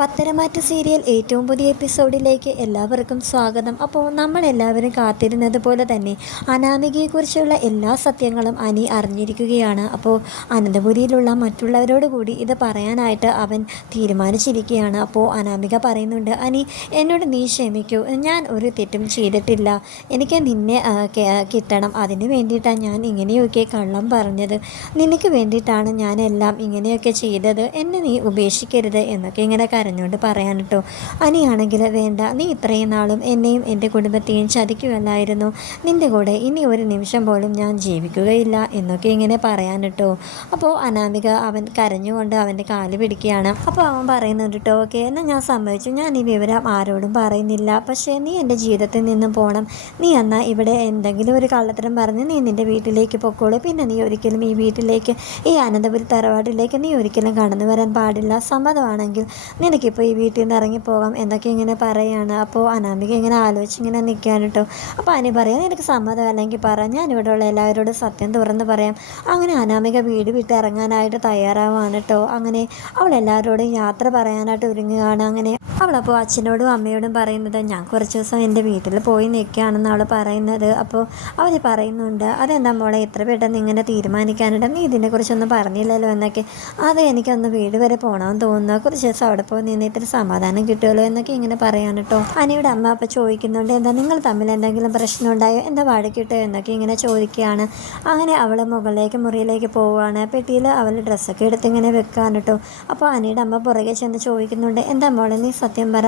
Patharamattu serial ഏറ്റവും പുതിയ എപ്പിസോഡിലേക്ക് എല്ലാവർക്കും സ്വാഗതം. അപ്പോൾ നമ്മളെല്ലാവരും കാത്തിരുന്നത് പോലെ തന്നെ അനാമികയെക്കുറിച്ചുള്ള എല്ലാ സത്യങ്ങളും അനി അറിഞ്ഞിരിക്കുകയാണ്. അപ്പോൾ അനന്തപുരിയിലുള്ള മറ്റുള്ളവരോട് കൂടി ഇത് പറയാനായിട്ട് അവൻ തീരുമാനിച്ചിരിക്കുകയാണ്. അപ്പോൾ അനാമിക പറയുന്നുണ്ട് അനി എന്നോട് നീ ക്ഷമിക്കൂ. ഞാൻ ഒരു തെറ്റും ചെയ്തിട്ടില്ല. എനിക്ക് നിന്നെ കിട്ടണം. അതിന് വേണ്ടിയിട്ടാണ് ഞാൻ ഇങ്ങനെയൊക്കെ കള്ളം പറഞ്ഞത്. നിനക്ക് വേണ്ടിയിട്ടാണ് ഞാനെല്ലാം ഇങ്ങനെയൊക്കെ ചെയ്തത്. എന്നെ നീ ഉപേക്ഷിക്കരുത്. എന്നൊക്കെ ഇങ്ങനെ കരഞ്ഞുകൊണ്ട് പറയാൻ കേട്ടോ. അനിയാണെങ്കിൽ വേണ്ട നീ ഇത്രയും നാളും എന്നെയും എന്റെ കുടുംബത്തെയും ചതിക്കുമല്ലായിരുന്നു നിന്റെ കൂടെ ഇനി ഒരു നിമിഷം പോലും ഞാൻ ജീവിക്കുകയില്ല എന്നൊക്കെ ഇങ്ങനെ പറയാൻ കേട്ടോ. അപ്പോൾ അനാമിക അവൻ കരഞ്ഞുകൊണ്ട് അവന്റെ കാൽ പിടിക്കുകയാണ്. അപ്പോൾ അവൻ പറയുന്നുണ്ട് കേട്ടോ ഓക്കെ എന്നാൽ ഞാൻ സമ്മതിച്ചു. ഞാൻ ഈ വിവരം ആരോടും പറയുന്നില്ല. പക്ഷേ നീ എന്റെ ജീവിതത്തിൽ നിന്നും പോകണം നീ എന്നാൽ ഇവിടെ എന്തെങ്കിലും ഒരു കള്ളത്തരം പറഞ്ഞ് നീ നിന്റെ വീട്ടിലേക്ക് പൊക്കോളൂ. പിന്നെ നീ ഒരിക്കലും ഈ വീട്ടിലേക്ക് ഈ അനന്തപുരി തറവാട്ടിലേക്ക് നീ ഒരിക്കലും കടന്നു വരാൻ പാടില്ല. സമ്മതമാണെങ്കിൽ നിനക്കിപ്പോൾ ഈ വീട്ടിൽ നിന്ന് ഇറങ്ങിപ്പോകാം എന്നൊക്കെ ഇങ്ങനെ പറയുകയാണ് അപ്പോൾ അനാമിക ഇങ്ങനെ ആലോചിച്ച് ഇങ്ങനെ നിൽക്കാൻ കേട്ടോ അപ്പോൾ അനി പറയാം എനിക്ക് സമ്മതം അല്ലെങ്കിൽ പറ. ഞാനിവിടെ ഉള്ള എല്ലാവരോടും സത്യം തുറന്ന് പറയാം. അങ്ങനെ അനാമിക വീട് വിട്ട് ഇറങ്ങാനായിട്ട് തയ്യാറാവാണ് കേട്ടോ അങ്ങനെ അവൾ എല്ലാവരോടും യാത്ര പറയാനായിട്ട് ഒരുങ്ങുകയാണ്. അങ്ങനെ അവളപ്പോൾ അച്ഛനോടും അമ്മയോടും പറയുന്നത് ഞാൻ കുറച്ച് ദിവസം എന്റെ വീട്ടിൽ പോയി നിൽക്കുകയാണെന്ന് അവൾ പറയുന്നത്. അപ്പോൾ അവർ പറയുന്നുണ്ട് അതെന്താ മോളെ എത്ര പെട്ടെന്ന് ഇങ്ങനെ തീരുമാനിക്കാനുണ്ട്? നീ ഇതിനെക്കുറിച്ചൊന്നും പറഞ്ഞില്ലല്ലോ എന്നൊക്കെ. അത് എനിക്കൊന്ന് വീട് വരെ പോകണമെന്ന് തോന്നുന്നു. കുറച്ച് ദിവസം അവിടെ പോയി നിന്ന് ഇത്തിരി സമാധാനം കിട്ടുമല്ലോ എന്നൊക്കെ ഇങ്ങനെ പറയാൻ കേട്ടോ അനിയുടെ അമ്മ അപ്പം ചോദിക്കുന്നുണ്ട് എന്താ നിങ്ങൾ തമ്മിൽ എന്തെങ്കിലും പ്രശ്നം ഉണ്ടായോ എന്താ വഴക്കിട്ടോ എന്നൊക്കെ ഇങ്ങനെ ചോദിക്കുകയാണ്. അങ്ങനെ അവൾ മുകളിലേക്ക് മുറിയിലേക്ക് പോവുകയാണ്. പെട്ടിയിൽ അവൾ ഡ്രസ്സൊക്കെ എടുത്ത് ഇങ്ങനെ വെക്കാൻ കേട്ടോ അപ്പോൾ അനിയുടെ അമ്മ പുറകെ ചെന്ന് ചോദിക്കുന്നുണ്ട് എന്താ മോളെ നീ സത്യം പറ.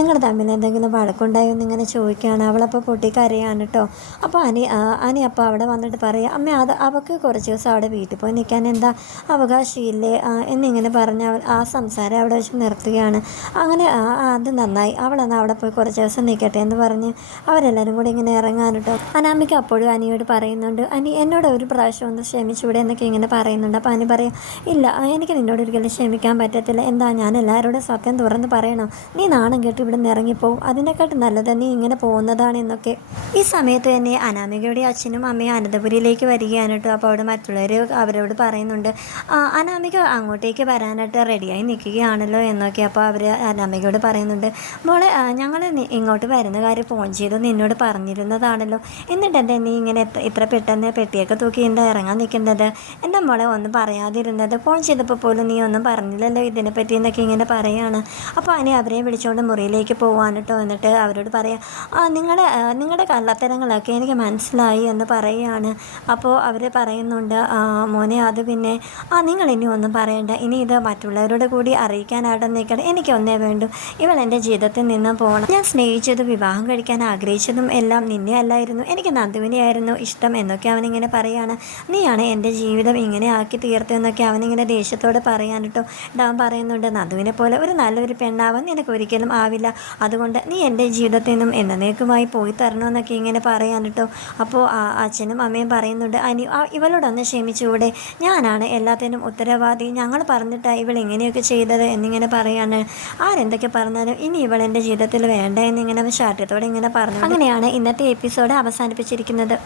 നിങ്ങൾ തമ്മിൽ എന്തെങ്കിലും വഴക്കുണ്ടായോ? എന്നിങ്ങനെ ചോദിക്കുകയാണ്. അവളപ്പോൾ പൊട്ടി കരയാണ് കേട്ടോ അപ്പോൾ അനി അനി അപ്പോൾ അവിടെ വന്നിട്ട് പറയുക അമ്മ അത് അവൾക്ക് കുറച്ച് ദിവസം അവിടെ വീട്ടിൽ പോയി നിൽക്കാൻ എന്താ അവകാശമില്ലേ എന്നിങ്ങനെ പറഞ്ഞ് ആ സംസാരം അവിടെ വെച്ച് നിർത്തുകയാണ് അങ്ങനെ അത് നന്നായി. അവളെന്ന് അവിടെ പോയി കുറച്ച് ദിവസം നിൽക്കട്ടെ എന്ന് പറഞ്ഞ് അവരെല്ലാവരും കൂടി ഇങ്ങനെ ഇറങ്ങാൻ കേട്ടോ അനാമിക അപ്പോഴും അനിയോട് പറയുന്നുണ്ട് അനി എന്നോട് ഒരു പ്രാവശ്യം ഒന്ന് ക്ഷമിച്ചൂടെ എന്നൊക്കെ ഇങ്ങനെ പറയുന്നുണ്ട്. അപ്പോൾ അനി പറയും ഇല്ല എനിക്ക് നിന്നോട് ഒരിക്കലും ക്ഷമിക്കാൻ പറ്റത്തില്ല. എന്താ ഞാൻ എല്ലാവരോടും സത്യം തുറന്ന് പറയണം? നീ നാണം കേട്ട് ഇവിടെ നിന്ന് ഇറങ്ങിപ്പോവും. അതിനെക്കാട്ടും നല്ലത് നീ ഇങ്ങനെ പോകുന്നതാണ് എന്നൊക്കെ. ഈ സമയത്ത് തന്നെ അനാമികയുടെ അച്ഛനും അമ്മയും അനന്തപുരിയിലേക്ക് വരികയാണ് കേട്ടോ. അപ്പോൾ അവിടെ മറ്റുള്ളവർ അവരോട് പറയുന്നുണ്ട് "ആ, അനാമിക അങ്ങോട്ടേക്ക് വരാനായിട്ട് റെഡിയായി നിൽക്കുകയാണല്ലോ എന്നൊക്കെ അപ്പോൾ അവർ അനാമികയോട് പറയുന്നുണ്ട് മോളെ ഞങ്ങൾ ഇങ്ങോട്ട് വരുന്ന കാര്യം ഫോൺ ചെയ്ത് നിന്നോട് പറഞ്ഞിരുന്നതാണല്ലോ. എന്നിട്ട് എന്താ നീ ഇങ്ങനെ ഇത്ര പെട്ടെന്ന് പെട്ടിയൊക്കെ തൂക്കി എന്താ ഇറങ്ങാൻ നിൽക്കുന്നത്? എന്താ മോളെ ഒന്നും പറയാതിരുന്നത്? ഫോൺ ചെയ്തപ്പോൾ പോലും നീ ഒന്നും പറഞ്ഞില്ലല്ലോ ഇതിനെ പറ്റി എന്നൊക്കെ ഇങ്ങനെ പറയുകയാണ് അപ്പോൾ അനി അവരെ വിളിച്ചുകൊണ്ട് മുറിയിലേക്ക് പോകാൻ കേട്ടോ എന്നിട്ട് അവരോട് പറയാം ആ നിങ്ങളുടെ നിങ്ങളുടെ കള്ളത്തരങ്ങളൊക്കെ എനിക്ക് മനസ്സിലായി എന്ന് പറയുകയാണ് അപ്പോൾ അവർ പറയുന്നുണ്ട് "ആ, മോനെ അത് പിന്നെ ആ നിങ്ങൾ ഇനി ഒന്നും പറയണ്ട. ഇനി ഇത് മറ്റുള്ളവരോട് കൂടി അറിയിക്കാനായിട്ട് നിൽക്കണം എനിക്ക് ഒന്നേ വേണ്ടു. ഇവൾ എന്റെ ജീവിതത്തിൽ നിന്ന് പോകണം ഞാൻ സ്നേഹിച്ചതും വിവാഹം കഴിക്കാൻ ആഗ്രഹിച്ചതും എല്ലാം നിന്നെ അല്ലായിരുന്നു. എനിക്ക് നന്ദുവിനെയായിരുന്നു ഇഷ്ടം എന്നൊക്കെ അവനിങ്ങനെ പറയാണ്. നീയാണ് എന്റെ ജീവിതം ഇങ്ങനെ ആക്കി തീർത്തതെന്നൊക്കെ അവനിങ്ങനെ ദേഷ്യത്തോടെ പറയാൻ കേട്ടോ. ഡാൻ പറയുന്നുണ്ട് നന്ദുവിനെ പോലെ ഒരു നല്ലൊരു പെണ്ണാവാൻ നിനക്ക് ഒരിക്കലും ആവില്ല. അതുകൊണ്ട് നീ എന്റെ ജീവിതത്തിൽ നിന്നും എന്നേക്കുമായി പോയി തരണമെന്നൊക്കെ ഇങ്ങനെ പറയാൻ കേട്ടോ. അപ്പോൾ അച്ഛനും അമ്മയും പറയുന്നുണ്ട് അനി ഇവളോടൊന്ന് ക്ഷമിച്ചുകൂടെ. ഞാനാണ് എല്ലാത്തിനും ഉത്തരവാദി. ഞങ്ങൾ പറഞ്ഞിട്ടാണ് ഇവൾ ഇങ്ങനെയൊക്കെ ചെയ്തത് എന്നിങ്ങനെ പറയാണ് ആരെന്തൊക്കെ പറഞ്ഞാലും ഇനി ഇവൾ എന്റെ ജീവിതത്തിൽ വേണ്ട എന്നിങ്ങനെ ശാഠ്യത്തോടെ ഇങ്ങനെ പറഞ്ഞു അങ്ങനെയാണ് ഇന്നത്തെ എപ്പിസോഡ് അവസാനിപ്പിച്ചിരിക്കുന്നത്.